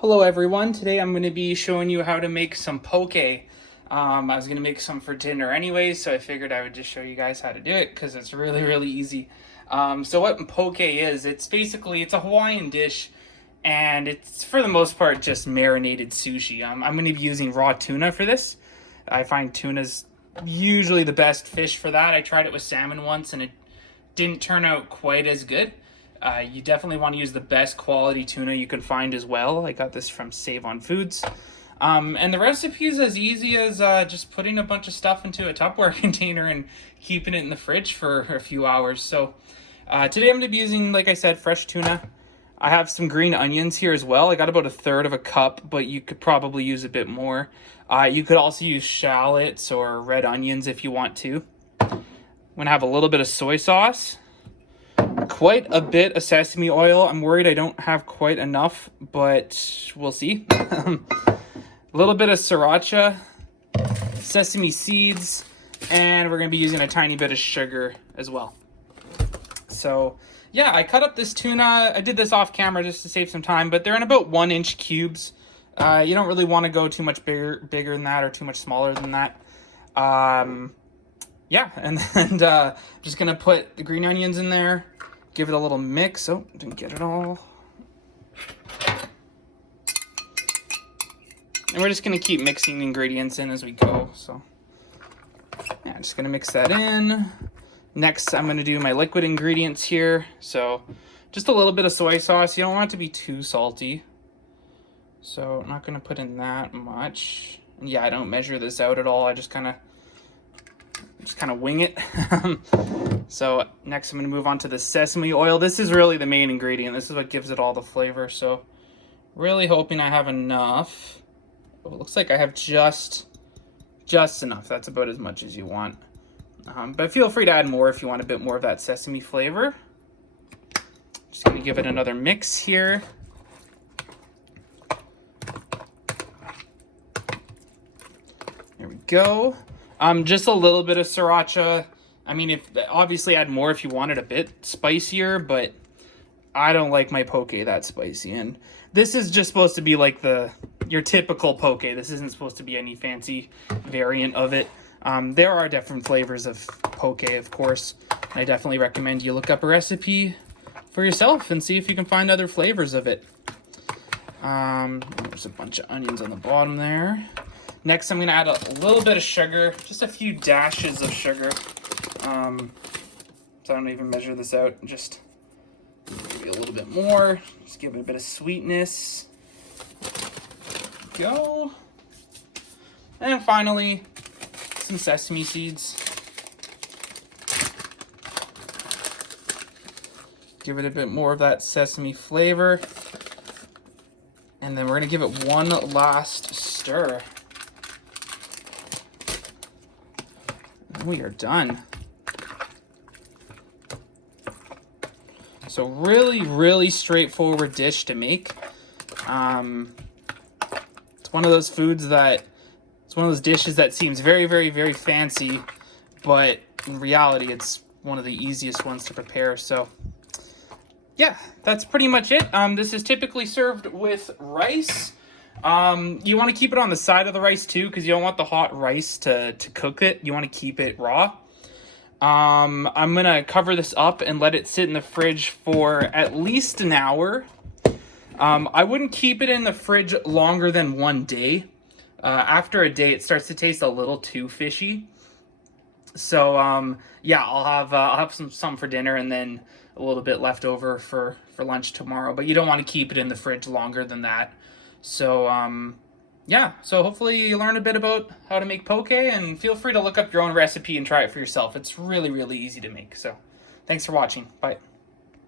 Hello everyone, today I'm going to be showing you how to make some poke. I was going to make some for dinner anyways, so I figured I would just show you guys how to do it because it's really easy. So what poke is, it's a Hawaiian dish and it's for the most part just marinated sushi. I'm going to be using raw tuna for this. I find tuna's usually the best fish for that. I tried it with salmon once and it didn't turn out quite as good. You definitely want to use the best quality tuna you can find as well. I got this from Save on Foods. And the recipe is as easy as just putting a bunch of stuff into a Tupperware container and keeping it in the fridge for a few hours. So today I'm going to be using, like I said, fresh tuna. I have some green onions here as well. I got about 1/3 of a cup, but you could probably use a bit more. You could also use shallots or red onions if you want to. I'm going to have a little bit of soy sauce. Quite a bit of sesame oil. I'm worried I don't have quite enough, but we'll see. A little bit of sriracha, sesame seeds, and we're going to be using a tiny bit of sugar as well. So yeah, I cut up this tuna. I did this off camera just to save some time, but they're in about 1-inch cubes. You don't really want to go too much bigger than that or too much smaller than that. Yeah, and then I'm just going to put the green onions in there. Give it a little mix. Oh, didn't get it all. And we're just going to keep mixing ingredients in as we go. So, yeah, I'm just going to mix that in. Next, I'm going to do my liquid ingredients here. So, just a little bit of soy sauce. You don't want it to be too salty. So, I'm not going to put in that much. And yeah, I don't measure this out at all. I just kind of wing it. So next I'm going to move on to the sesame oil. This is really the main ingredient. This is what gives it all the flavor. So really hoping I have enough. Oh, it looks like I have just enough. That's about as much as you want. But feel free to add more if you want a bit more of that sesame flavor. Just going to give it another mix here. There we go. Just a little bit of sriracha. I mean, obviously add more if you want it a bit spicier, but I don't like my poke that spicy. And this is just supposed to be like your typical poke. This isn't supposed to be any fancy variant of it. There are different flavors of poke, of course. I definitely recommend you look up a recipe for yourself and see if you can find other flavors of it. There's a bunch of onions on the bottom there. Next, I'm going to add a little bit of sugar, just a few dashes of sugar. So I don't even measure this out, just maybe a little bit more. Just give it a bit of sweetness. Go. And then finally, some sesame seeds. Give it a bit more of that sesame flavor. And then we're going to give it one last stir. We are done. So really straightforward dish to make. It's one of those dishes that seems very fancy, but in reality it's one of the easiest ones to prepare. So yeah, that's pretty much it. This is typically served with rice. You want to keep it on the side of the rice too, because you don't want the hot rice to cook it. You want to keep it raw. I'm going to cover this up and let it sit in the fridge for at least an hour. I wouldn't keep it in the fridge longer than 1 day. After a day, it starts to taste a little too fishy. So, yeah, I'll have some for dinner and then a little bit left over for lunch tomorrow. But you don't want to keep it in the fridge longer than that. So, yeah, so hopefully you learn a bit about how to make poke, and feel free to look up your own recipe and try it for yourself. It's really easy to make. So, thanks for watching. Bye.